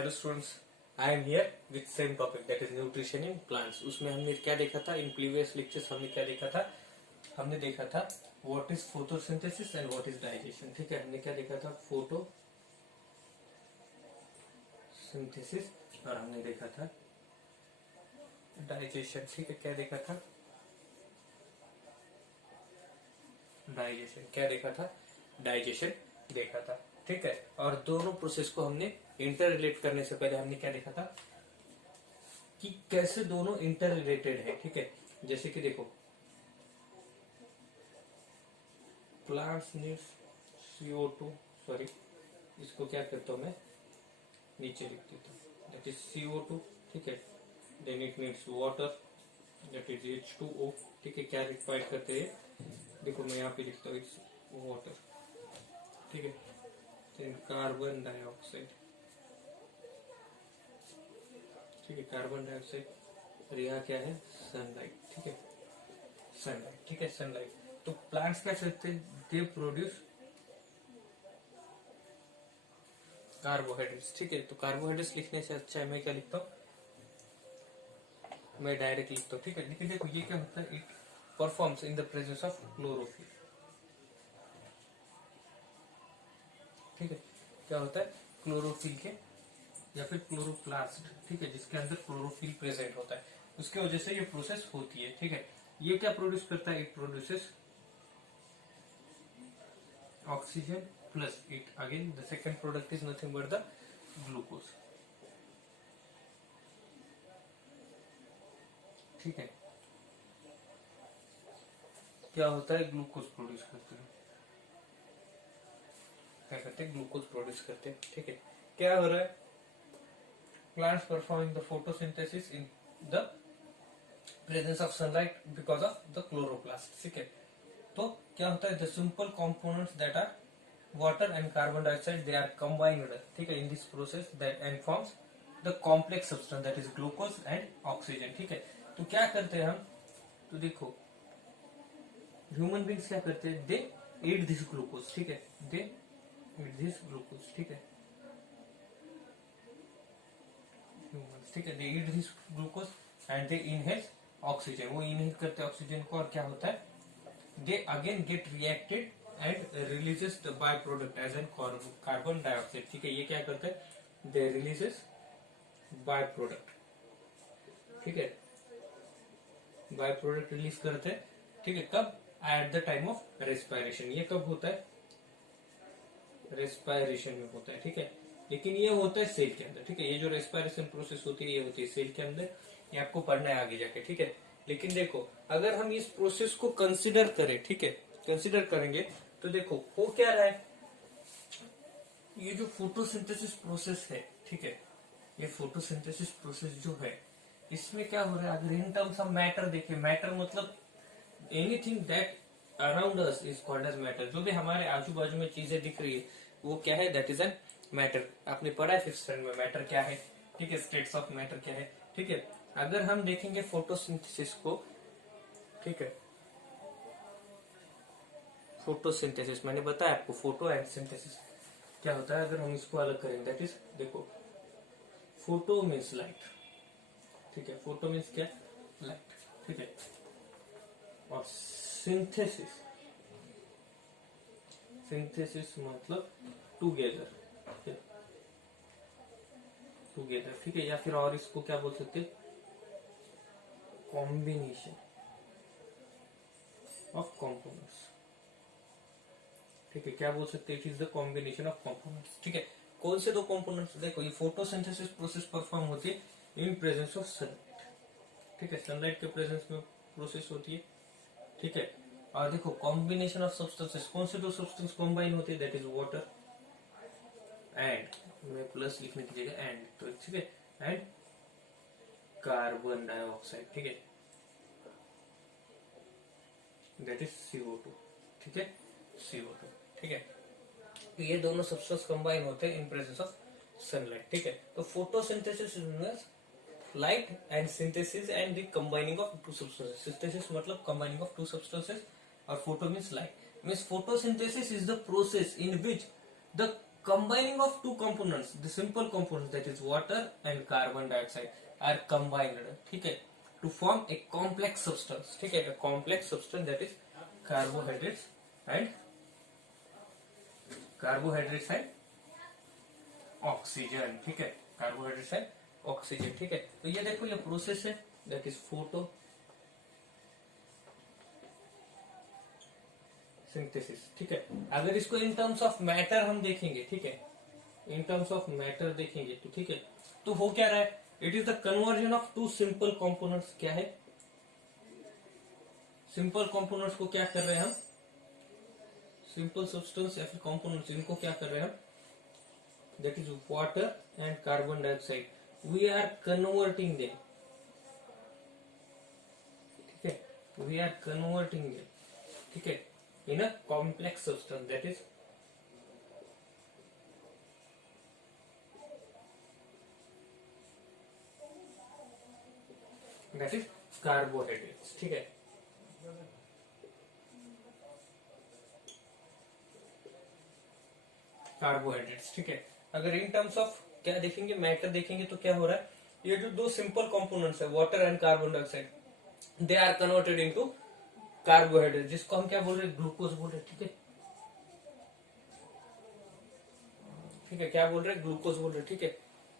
Hello students, I am here with same topic that is nutrition in plants. उसमें हमने क्या देखा था इन प्रीवियस लेक्चर्स? हमने क्या देखा था? हमने देखा था what is photosynthesis and what is digestion. ठीक है, हमने क्या देखा था? फोटोसिंथेसिस और हमने देखा था डाइजेशन। ठीक है, क्या देखा था? डाइजेशन। क्या देखा था? डाइजेशन देखा था। ठीक है, और दोनों प्रोसेस को हमने इंटर रिलेट करने से पहले हमने क्या देखा था कि कैसे दोनों इंटर रिलेटेड है। ठीक है, जैसे कि देखो, प्लांट्स नीड्स CO2, सॉरी इसको क्या करता हूं मैं, नीचे लिख देता हूं, दैट इज CO2। ठीक है, then it needs water, that is H2O। ठीक है, क्या रिक्वायर्ड करते हैं? देखो मैं यहाँ पे लिखता हूँ इट्स वाटर। ठीक है, देन कार्बन डाइऑक्साइड। ठीक है, कार्बन डाइऑक्साइड। और यहाँ क्या है? सनलाइट। ठीक है, सनलाइट। ठीक है, सनलाइट। तो प्लांट्स क्या करते हैं? They produce carbohydrates. ठीक है, तो कार्बोहाइड्रेट्स लिखने से अच्छा है मैं क्या लिखता हूँ? मैं डायरेक्ट लिखता हूँ। ठीक है, लेकिन देखो ये क्या होता है? It performs in the presence of chlorophyll. ठीक है, क्या होता है? क्लोरोफिल के या फिर क्लोरोप्लास्ट। ठीक है, जिसके अंदर क्लोरोफिल प्रेजेंट होता है, उसके वजह से ये प्रोसेस होती है। ठीक है, ये क्या प्रोड्यूस करता है? It produces oxygen plus it again the second product is nothing but the glucose. ठीक है, क्या होता है? ग्लूकोज प्रोड्यूस करते हैं। क्या करते हैं? ग्लूकोज प्रोड्यूस करते हैं। ठीक है, क्या हो रहा है? Plants performing the photosynthesis in the presence of sunlight because of the chloroplast. ठीक है, तो क्या होता है? The simple components that are water and carbon dioxide they are combined. ठीक है, in this process that end forms the complex substance that is glucose and oxygen. ठीक है, तो क्या करते हैं हम? तो देखो ह्यूमन बींग्स क्या करते हैं? दे ईट दिस ग्लूकोज। ठीक है, दे ईट दिस ग्लूकोज। ठीक है, ह्यूमंस। ठीक है, they eat this glucose and they inhale oxygen. वो इनहेल करते हैं ऑक्सीजन को, और क्या होता है? They again get reacted and releases the by product as an carbon dioxide. ठीक है, ये क्या करते हैं? They releases by product. ठीक है, बाय प्रोडक्ट रिलीज करते हैं। ठीक है, कब? At the time of respiration. ये कब होता है? रेस्पायरेशन में होता है। ठीक है, लेकिन ये होता है सेल के अंदर। ठीक है, ये जो रेस्पायरेशन प्रोसेस होती है ये होती है सेल के अंदर। ये आपको पढ़ना है आगे जाके। ठीक है, लेकिन देखो अगर हम इस प्रोसेस को कंसिडर करें, ठीक है, कंसिडर करेंगे तो देखो हो क्या रहा है? ये जो फोटोसिंथेसिस प्रोसेस है, ठीक है, ये फोटोसिंथेसिस प्रोसेस जो है इसमें क्या हो रहा है? अगर इन टर्म्स हम मैटर देखें, मैटर मतलब anything that around us is called as matter. जो भी हमारे आजू बाजू में चीजें दिख रही है वो क्या है? That is an matter. आपने पढ़ा है 5th स्टैंडर्ड में मैटर क्या है। ठीक है, स्टेट्स ऑफ मैटर क्या है। ठीक है, अगर हम देखेंगे फोटोसिंथेसिस को, ठीक है, फोटोसिंथेसिस मैंने बताया आपको, फोटो एंड सिंथेसिस क्या होता है। अगर हम इसको अलग करेंगे दैट इज, देखो फोटो मीन्स लाइट। ठीक है, फोटो मीन्स क्या? लाइट। ठीक है, और सिंथेसिस, सिंथेसिस मतलब टुगेदर। टुगेदर। ठीक है, या फिर और इसको क्या बोल सकते हैं? Combination of components. ठीक है, क्या बोल सकते हैं? It is the combination of components. ठीक है, कौन से दो कंपोनेंट्स? देखो ये फोटोसिंथेसिस प्रोसेस परफॉर्म होती है इन प्रेजेंस ऑफ सनलाइट। ठीक है, सनलाइट के प्रेजेंस में प्रोसेस होती है। ठीक है, और देखो कॉम्बिनेशन ऑफ सब्सटेंसेस, कौन से दो सब्सटेंस कॉम्बाइन होते हैं? दैट इज वाटर एंड, मैं प्लस लिखने की जगह एंड, तो ठीक है, एंड कार्बन डाइऑक्साइड। ठीक है, दैट इज CO2। ठीक है, CO2। ठीक है, तो ये दोनों सब्सटेंस कंबाइन होते हैं इन प्रेजेंस ऑफ सनलाइट। ठीक है, तो photosynthesis means light and synthesis and the combining of to substances. Synthesis मतलब कंबाइनिंग ऑफ टू सब्सटेंसेस, और photo means light. Means photosynthesis is the process in which the combining of two components, the simple components that is water and carbon dioxide are combined, ठीक है, to form a complex substance, ठीक है, a complex substance that is carbohydrates and oxygen, ठीक है, carbohydrates and oxygen, ठीक है। तो ये देखो ये प्रोसेस है दैट इज फोटो सिंथेसिस, ठीक है। अगर इसको इन टर्म्स ऑफ मैटर हम देखेंगे, ठीक है, इन टर्म्स ऑफ मैटर देखेंगे तो ठीक है, तो हो क्या रहा है, it is the conversion of two simple components. क्या है, सिंपल कंपोनेंट्स को क्या कर रहे हैं हम, सिंपल सब्सटेंस या फिर कंपोनेंट्स, इनको क्या कर रहे हैं हम, that is water and carbon dioxide, we are converting them, ठीक है, वी आर कन्वर्टिंग देम, ठीक है, in a complex substance that is carbohydrates, ठीक है। कार्बोहाइड्रेट्स, ठीक है। अगर इन टर्म्स ऑफ क्या देखेंगे, मैटर देखेंगे, तो क्या हो रहा है, ये जो दो सिंपल कंपोनेंट्स है water and carbon dioxide, they are converted into carbohydrate, जिसको हम क्या बोल रहे हैं, ग्लूकोज बोल रहे हैं, ठीक है, ठीक है, क्या बोल रहे हैं, ग्लूकोज बोल रहे हैं, ठीक है।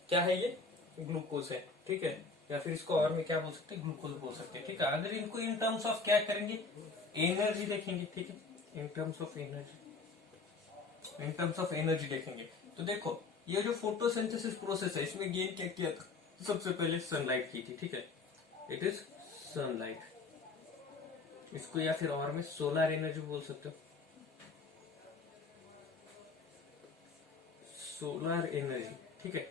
क्या है ये, ग्लूकोज है, ठीक है, या फिर इसको और में क्या बोल सकते हैं, ग्लूकोज बोल सकते हैं, ठीक है। अगर इनको इन टर्म्स ऑफ क्या करेंगे, एनर्जी देखेंगे, ठीक है, in terms of energy, in terms of energy देखेंगे, तो देखो ये जो फोटोसिंथेसिस प्रोसेस है, इसमें गेन क्या किया था, सबसे पहले सनलाइट की थी, ठीक है, इट इज सनलाइट, इसको या फिर और में सोलर एनर्जी बोल सकते हो, सोलर एनर्जी, ठीक है।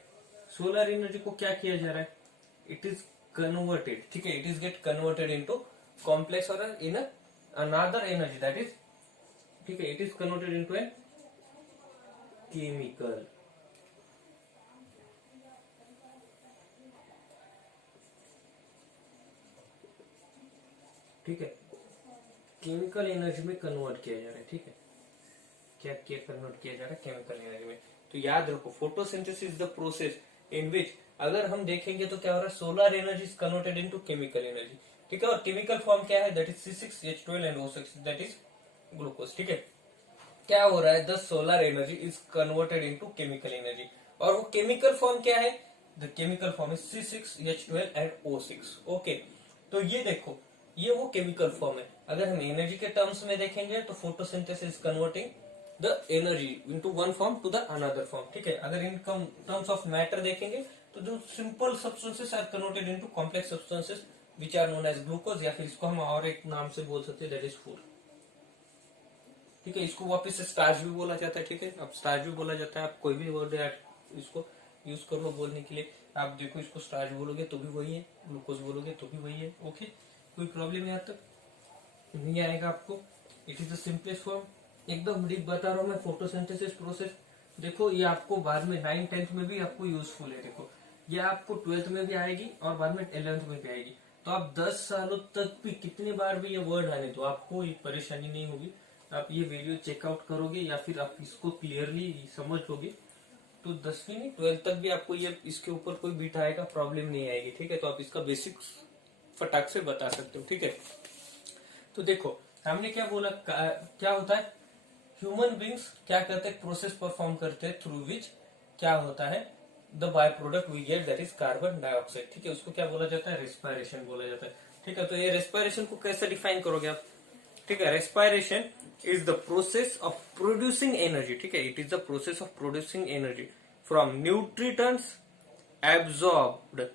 सोलर एनर्जी को क्या किया जा रहा है, इट इज कन्वर्टेड, ठीक है, it is get converted into complex और in another energy that is, ठीक है, it is converted into an chemical, ठीक है, केमिकल एनर्जी में कन्वर्ट किया जा रहा है, ठीक है, क्या कन्वर्ट किया जा रहा है, केमिकल एनर्जी में। तो याद रखो photosynthesis is the process in which, अगर हम देखेंगे तो क्या हो रहा है, solar energy is converted into chemical energy, ठीक है, और केमिकल फॉर्म क्या है, that is C6H12 and O6 that is glucose, ठीक है। क्या हो रहा है, the solar energy is converted into chemical energy, और वो केमिकल फॉर्म क्या है, the chemical form is C6H12 and O6, okay. तो ये देखो ये वो केमिकल फॉर्म है। अगर हम एनर्जी के टर्म्स में देखेंगे तो photosynthesis converting the energy into one form to the another form, ठीक है। अगर इन टर्म्स ऑफ मैटर देखेंगे तो जो simple substances are converted into complex substances which are known as glucose, या फिर इसको हम और एक नाम से बोल सकते हैं दैट इज फूड, ठीक है। इसको वापस से स्टार्च भी बोला जाता है, ठीक है, अब स्टार्च भी बोला जाता है, आप कोई भी वर्ड इसको यूज कर लो बोलने के लिए, आप देखो इसको स्टार्च बोलोगे तो भी वही है, ग्लूकोज बोलोगे तो भी वही है, ओके। कोई प्रॉब्लम यहाँ तक नहीं आएगा आपको, it is the simplest form, एकदम डीप बता रहा हूँ मैं। फोटोसिंथेसिस प्रोसेस देखो ये आपको बाद में 9th-10th में भी आपको यूजफुल है, देखो ये आपको 12th में भी आएगी और बाद में 11th में भी आएगी, तो आप 10 सालों तक भी कितने बार भी ये वर्ड आने तो आपको ये परेशानी नहीं होगी। आप ये वीडियो चेकआउट करोगे या फिर आप इसको क्लियरली समझ लोगे तो 10वीं नहीं 12th तक भी आपको ये इसके ऊपर कोई बीट आएगा, प्रॉब्लम नहीं आएगी, ठीक है। तो आप इसका बेसिक्स फटाक से बता सकते हो, ठीक है। तो देखो हमने क्या बोला, क्या होता है, ह्यूमन बींग्स क्या करते हैं, प्रोसेस परफॉर्म करते हैं थ्रू विच क्या होता है, the by product we get that is carbon dioxide, ठीक है, उसको क्या बोला जाता है, रेस्पिरेशन बोला जाता है, ठीक है। तो ये रेस्पिरेशन को कैसे डिफाइन करोगे आप, ठीक है, respiration is the process of producing energy, ठीक है, it is the process of producing energy from nutrients absorbed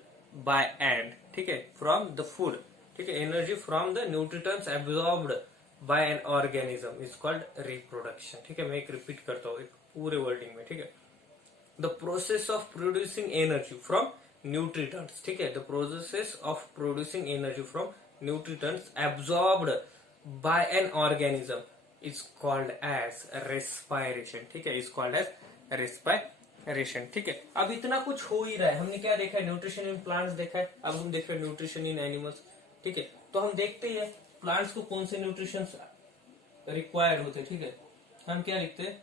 by and, ठीक है, फ्रॉम द फूड, ठीक है, energy from the nutrients absorbed by an organism is called reproduction, ठीक है। मैं एक रिपीट करता हूँ एक पूरे वर्डिंग में, ठीक है, the process of producing energy from nutrients, ठीक है, the process of producing energy from nutrients absorbed by an organism is called as respiration, ठीक है, इज कॉल्ड एज रेस्पिरेशन, ठीक है। अब इतना कुछ हो ही रहा है, हमने क्या देखा है, न्यूट्रिशन इन प्लांट्स देखा है, अब हम देख रहे हैं न्यूट्रिशन इन एनिमल्स, ठीक है। तो हम देखते हैं प्लांट्स को कौन से न्यूट्रिशन रिक्वायर्ड होते हैं, ठीक है, हम क्या लिखते हैं,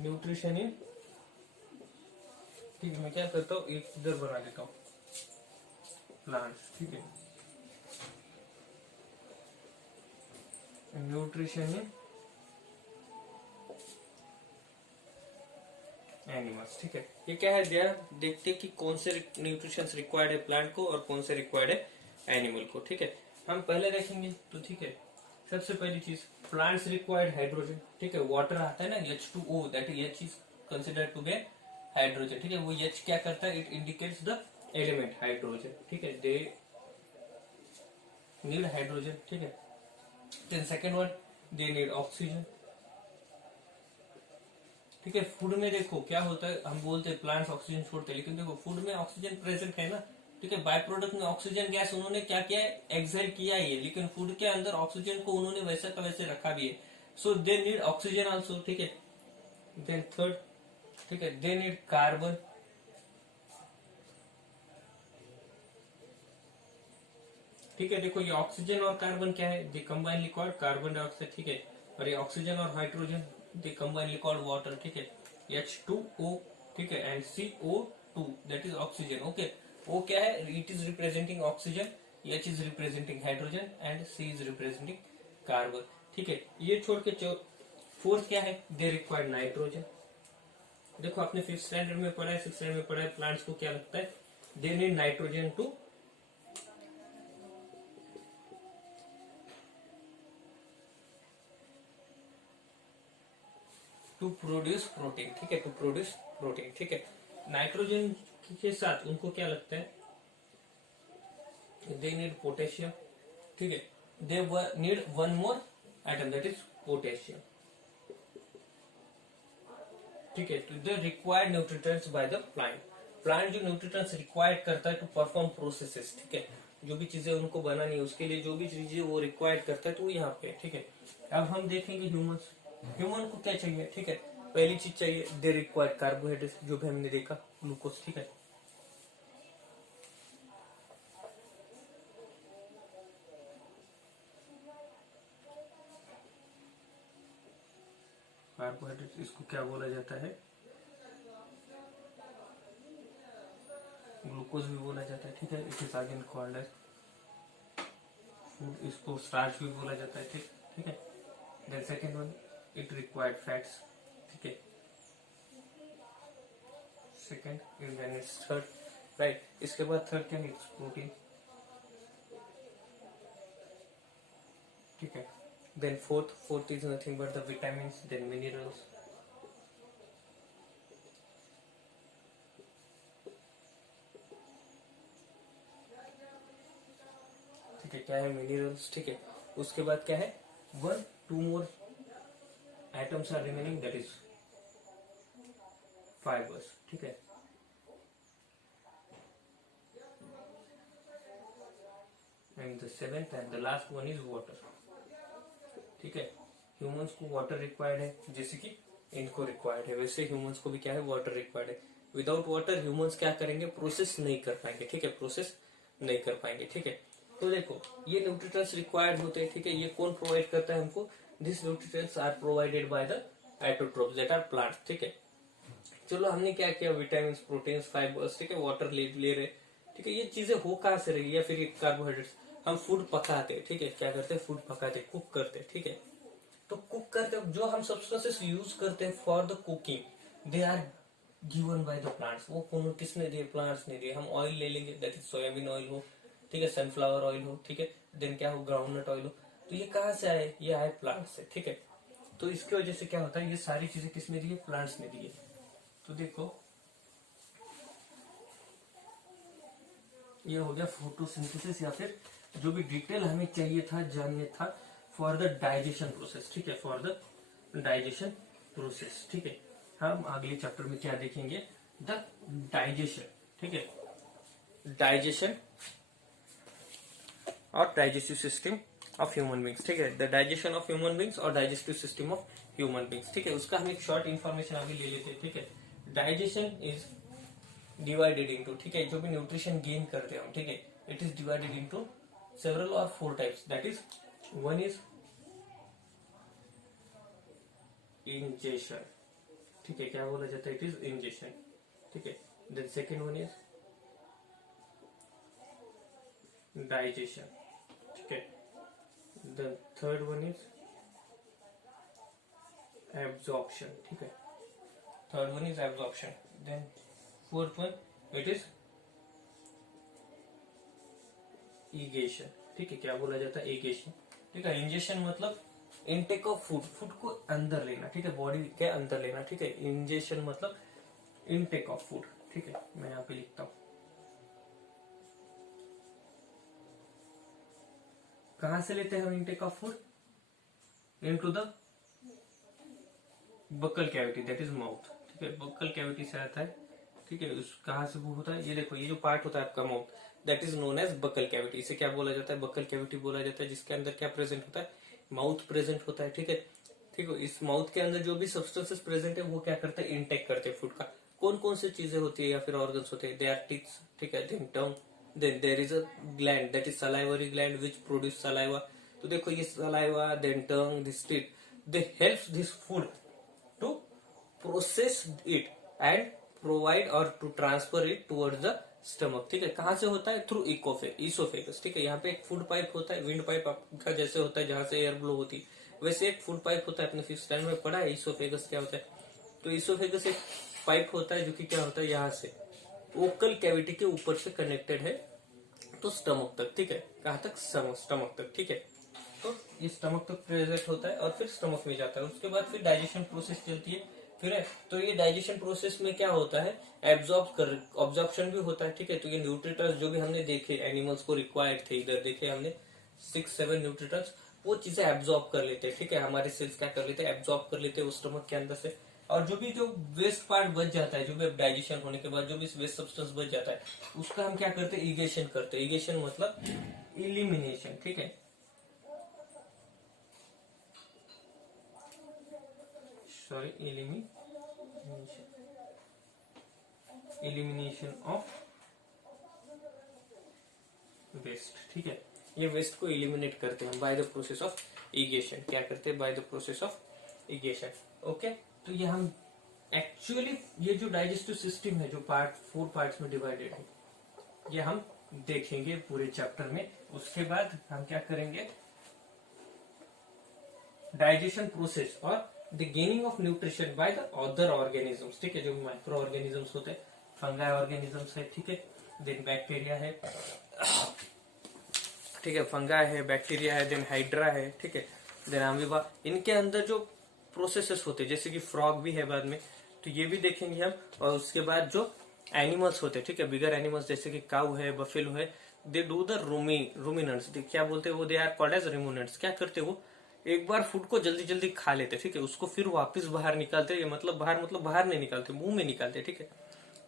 न्यूट्रिशन इन, ठीक है, मैं क्या करता हूँ एक इधर बना देता हूँ प्लांट्स, ठीक है, न्यूट्रिशन इन एनिमल्स, ठीक है। ये क्या है, देखते हैं कि कौन से न्यूट्रिशन रिक्वायर्ड है प्लांट को और कौन से रिक्वायर्ड है एनिमल को, ठीक है। हम पहले देखेंगे तो ठीक है, सबसे पहली चीज प्लांट्स रिक्वायर्ड हाइड्रोजन, ठीक है, वाटर आता है ना H2O, that is H is considered to be hydrogen, ठीक है। वो H क्या करता है, it indicates the element hydrogen, ठीक है, दे नीड हाइड्रोजन, ठीक है। Then second one, they need oxygen, ठीक है। फूड में देखो क्या होता है, हम बोलते हैं प्लांट्स ऑक्सीजन छोड़ते हैं, लेकिन देखो फूड में ऑक्सीजन प्रेजेंट है ना, ठीक है। बाय प्रोडक्ट में ऑक्सीजन गैस उन्होंने क्या किया है, एक्सहेल किया ही है, लेकिन फूड के अंदर ऑक्सीजन को उन्होंने वैसा का वैसे रखा भी है, सो दे नीड ऑक्सीजन आल्सो, ठीक है। देन थर्ड, ठीक है, दे नीड कार्बन, ठीक है। देखो ये ऑक्सीजन और कार्बन क्या है, दे कंबाइनली कॉल्ड कार्बन डाइऑक्साइड, ठीक है। और ये ऑक्सीजन और हाइड्रोजन दे कंबाइनली कॉल्ड वाटर, ठीक है, H2O, ठीक है, and CO2 that is oxygen, okay. O क्या है, it is representing oxygen, H is representing hydrogen and C is representing carbon, ठीक है। ये छोड़ के फोर्थ क्या है, दे रिक्वायर्ड नाइट्रोजन। देखो आपने 5th स्टैंडर्ड में पढ़ा है, 6th स्टैंडर्ड में पढ़ा है, प्लांट्स को क्या लगता है, they need nitrogen to produce protein, ठीक है, टू प्रोड्यूस प्रोटीन, ठीक है। नाइट्रोजन के साथ उनको क्या लगता है, दे नीड पोटेशियम, ठीक है, they need one more atom that is potassium, ठीक है। तो the required nutrients by the plant, plant जो न्यूट्रिएंट्स रिक्वायर्ड करता है टू परफॉर्म प्रोसेसेस, ठीक है, जो भी चीजें उनको बनानी है उसके लिए जो भी चीजें वो रिक्वायर्ड करता है तो वो यहाँ पे, ठीक है। अब हम देखेंगे ह्यूमंस, ह्यूमन को क्या चाहिए, ठीक है, पहली चीज चाहिए दे रिक्वायर्ड कार्बोहाइड्रेट, जो भी हमने देखा ग्लूकोज, ठीक है। कार्बोहाइड्रेट इसको क्या बोला जाता है, ग्लूकोज भी बोला जाता है, ठीक है। It is again called as food, इसको स्टार्च भी बोला जाता है, ठीक, ठीक है। Then second one, it required fats, ठीक है, second, and then it's third, right. इसके बाद थर्ड क्या है, प्रोटीन, ठीक है। Then fourth is nothing but the vitamin, then minerals, ठीक है, क्या है, मिनरल्स, ठीक है। उसके बाद क्या है, one two more atoms are remaining, that is fibres, ठीक है। And the seventh and the last one is water, ठीक है। ह्यूमंस को वाटर रिक्वायर्ड है, जैसे कि इनको रिक्वायर्ड है, वैसे ह्यूमंस को भी क्या है, वाटर रिक्वायर्ड है। विदाउट वाटर ह्यूमंस क्या करेंगे, प्रोसेस नहीं कर पाएंगे, ठीक है, प्रोसेस नहीं कर पाएंगे, ठीक है। तो देखो ये न्यूट्रिएंट्स रिक्वायर्ड होते हैं, ठीक है, ये कौन प्रोवाइड करता है हमको, this nutrients are provided by the autotrophs that are plants, ठीक है। चलो हमने क्या किया, विटामिन, प्रोटीन, फाइबर्स, ठीक है, वाटर ले रहे, ठीक है। ये चीजें हो कहां से रही, या फिर कार्बोहाइड्रेट्स, हम फूड पकाते, ठीक है, क्या करते हैं, फूड पकाते, कुक करते, ठीक है। तो कुक करते जो हम सब्सटेंसेस यूज करते हैं for the cooking, they are given by the plants, वो कौन किसने दिए, प्लांट्स ने दिए। हम ऑयल ले लेंगे, दैट इज सोयाबीन ऑयल हो, ठीक है, सनफ्लावर ऑयल हो, ठीक है, देन क्या हो, ग्राउंडनट ऑयल हो, तो ये कहाँ से आए, ये आए प्लांट से, ठीक है। तो इसकी वजह से क्या होता है, ये सारी चीजें किसने दी है, प्लांट्स ने दी है। तो देखो ये हो गया फोटोसिंथेसिस, या फिर जो भी डिटेल हमें चाहिए था, जानने था फॉर द डाइजेशन प्रोसेस, ठीक है, फॉर द डाइजेशन प्रोसेस, ठीक है। हम अगले चैप्टर में क्या देखेंगे, द डाइजेशन, ठीक है, डाइजेशन और digestive system of human beings, ठीक है, the digestion of human beings और digestive system of human beings, ठीक है। उसका हम एक शॉर्ट इन्फॉर्मेशन अभी ले लेते हैं, ठीक है। डाइजेशन इज डिवाइडेड इनटू, ठीक है, जो भी न्यूट्रिशन गेन करते हैं हम, ठीक है, it is divided into several और 4 types, that is one is ingestion, ठीक है, क्या बोला जाता है, इट इज इंजेशन, ठीक है। Then second one is digestion, ठीक है। Then third one is absorption, ठीक है, third one is absorption. Then fourth one it is egestion, ठीक है, क्या बोला जाता है, ईगेशन, ठीक है। इंजेशन मतलब इनटेक ऑफ फूड, फूड को अंदर लेना, ठीक है, बॉडी के अंदर लेना, ठीक है। इंजेशन मतलब इनटेक ऑफ फूड, ठीक है। मैं यहाँ पे लिखता हूं, कहां से लेते हैं हम intake of food, into the buccal cavity, that is mouth, ठीक है, बक्कल कैविटी से आता है, ठीक है। उस कहां से वो होता है, ये देखो, ये जो पार्ट होता है आपका mouth, that is known as buccal cavity. इसे क्या बोला जाता है, बक्कल कैविटी बोला जाता है, जिसके अंदर क्या प्रेजेंट होता है, माउथ प्रेजेंट होता है, ठीक है। ठीक है, इस माउथ के अंदर जो भी सब्सटेंसेस प्रेजेंट है वो क्या करते हैं, इनटेक करते हैं फूड का। कौन कौन सी चीजें होती है या फिर ऑर्गन्स होते हैं, दे आर टीथ, ठीक है, then tongue, then there is a gland that is salivary gland which produce saliva. तो देखो ये saliva, then tongue, this teeth, they help this food to process it and provide or to transfer it towards the stomach, ठीक है। कहां से होता है, through oesophagus, ठीक है। यहाँ पे एक फूड पाइप होता है, विंड पाइप आपका जैसे होता है जहां से एयर ब्लो होती है, वैसे एक फूड पाइप होता है, अपने फिफ्थ स्टैंडर्ड में पढ़ा है इसोफेगस क्या होता है। तो इसोफेगस एक पाइप होता है जो कि क्या होता है, यहाँ से ओकल कैविटी के ऊपर से कनेक्टेड है तो स्टमक तक, ठीक है, कहां तक, स्टमक तक, ठीक है। तो ये स्टमक तक प्रेजेंट होता है और फिर स्टमक में जाता है, उसके बाद फिर डाइजेशन प्रोसेस चलती है, फिर है। तो ये डाइजेशन प्रोसेस में क्या होता है, ऑब्जॉर्प्शन भी होता है, ठीक है। तो ये न्यूट्रिएंट्स जो भी हमने देखे एनिमल्स को रिक्वायर्ड थे, इधर देखे हमने 6-7 न्यूट्रिएंट्स, वो चीजें एब्जॉर्ब कर लेते हैं, ठीक है। हमारे सेल्स क्या कर लेते हैं, एब्जॉर्ब कर लेते हैं वो स्टमक के अंदर से। और जो वेस्ट पार्ट बच जाता है, जो भी डाइजेशन होने के बाद जो भी वेस्ट सब्सटेंस बच जाता है, उसका हम क्या करते हैं, ईगेशन करते हैं। ईगेशन मतलब इलिमिनेशन, ठीक है, सॉरी, एलिमिनेशन ऑफ वेस्ट, ठीक है। ये वेस्ट को एलिमिनेट करते हैं by the process of egestion, क्या करते हैं, by the process of egestion, okay. तो ये हम एक्चुअली ये जो डाइजेस्टिव सिस्टम है, जो पार्ट 4 पार्ट्स में डिवाइडेड है, ये हम देखेंगे पूरे चैप्टर में। उसके बाद हम क्या करेंगे, डाइजेशन प्रोसेस और the gaining of nutrition by the other organisms, ठीक है, जो माइक्रो ऑर्गेनिजम्स होते हैं, फंगाई ऑर्गेनिजम्स है, ठीक है, देन बैक्टीरिया है, ठीक है, फंगाई है, बैक्टीरिया है, देन हाइड्रा है, ठीक है, देन अमीबा। इनके अंदर जो प्रोसेसेस होते हैं, जैसे कि फ्रॉग भी है बाद में, तो ये भी देखेंगे हम। और उसके बाद जो एनिमल्स होते हैं, ठीक है, बिगर एनिमल्स जैसे कि काऊ है, बफेलो है, दे डू द रूमिनेंट्स, क्या बोलते हैं वो, they are called as ruminants. क्या करते वो, एक बार फूड को जल्दी जल्दी खा लेते, ठीक है, उसको फिर वापस बाहर निकालते, ये मतलब बाहर नहीं निकालते, मुंह में निकालते, ठीक है।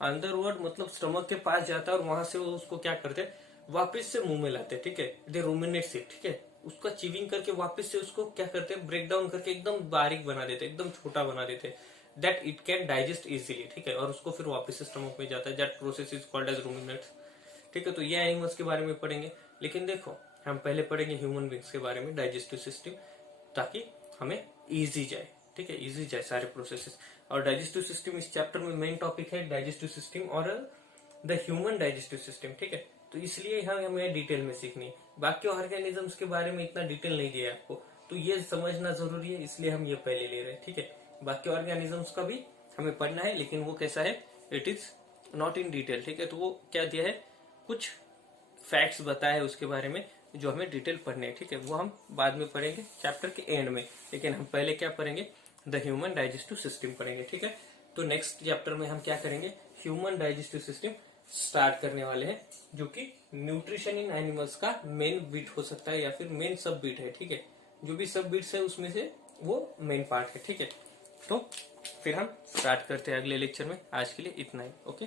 अंदरवर्ड मतलब स्टमक के पास जाता है और वहां से वो उसको क्या करते, वापस से मुंह में लाते, ठीक है, दे रूमिनेट्स इट, ठीक है। उसका चीविंग करके वापस से उसको क्या करते हैं, ब्रेक डाउन करके एकदम बारीक बना देते, एकदम छोटा बना देते, that it can digest easily, ठीक है। और उसको फिर वापस से स्टमक में जाता है, that process is called as ruminates, ठीक है। तो ये एनिमल्स के बारे में पढ़ेंगे, लेकिन देखो हम पहले पढ़ेंगे ह्यूमन बींग्स के बारे में, डाइजेस्टिव सिस्टम, ताकि हमें इजी जाए, ठीक है, इजी जाए सारे प्रोसेसेस। और डाइजेस्टिव सिस्टम इस चैप्टर में मेन टॉपिक है, डाइजेस्टिव सिस्टम और द ह्यूमन डाइजेस्टिव सिस्टम, ठीक है। तो इसलिए हमें डिटेल में सीखनी है, बाकी ऑर्गेनिजम्स के बारे में इतना डिटेल नहीं दिया आपको, तो ये समझना जरूरी है, इसलिए हम ये पहले ले रहे हैं, ठीक है। बाकी ऑर्गेनिजम्स का भी हमें पढ़ना है, लेकिन वो कैसा है, it is not in detail, ठीक है। तो वो क्या दिया है, कुछ फैक्ट्स बताया है उसके बारे में जो हमें डिटेल पढ़ने हैं, ठीक है, वो हम बाद में पढ़ेंगे चैप्टर के एंड में, लेकिन हम पहले क्या पढ़ेंगे, द ह्यूमन डाइजेस्टिव सिस्टम पढ़ेंगे, ठीक है। तो नेक्स्ट चैप्टर में हम क्या करेंगे, ह्यूमन डाइजेस्टिव सिस्टम स्टार्ट करने वाले हैं, जो कि न्यूट्रिशन इन एनिमल्स का मेन बिट हो सकता है या फिर मेन सब बिट है, ठीक है। जो भी सब बिट्स है उसमें से वो मेन पार्ट है, ठीक है। तो फिर हम स्टार्ट करते हैं अगले लेक्चर में, आज के लिए इतना ही, ओके।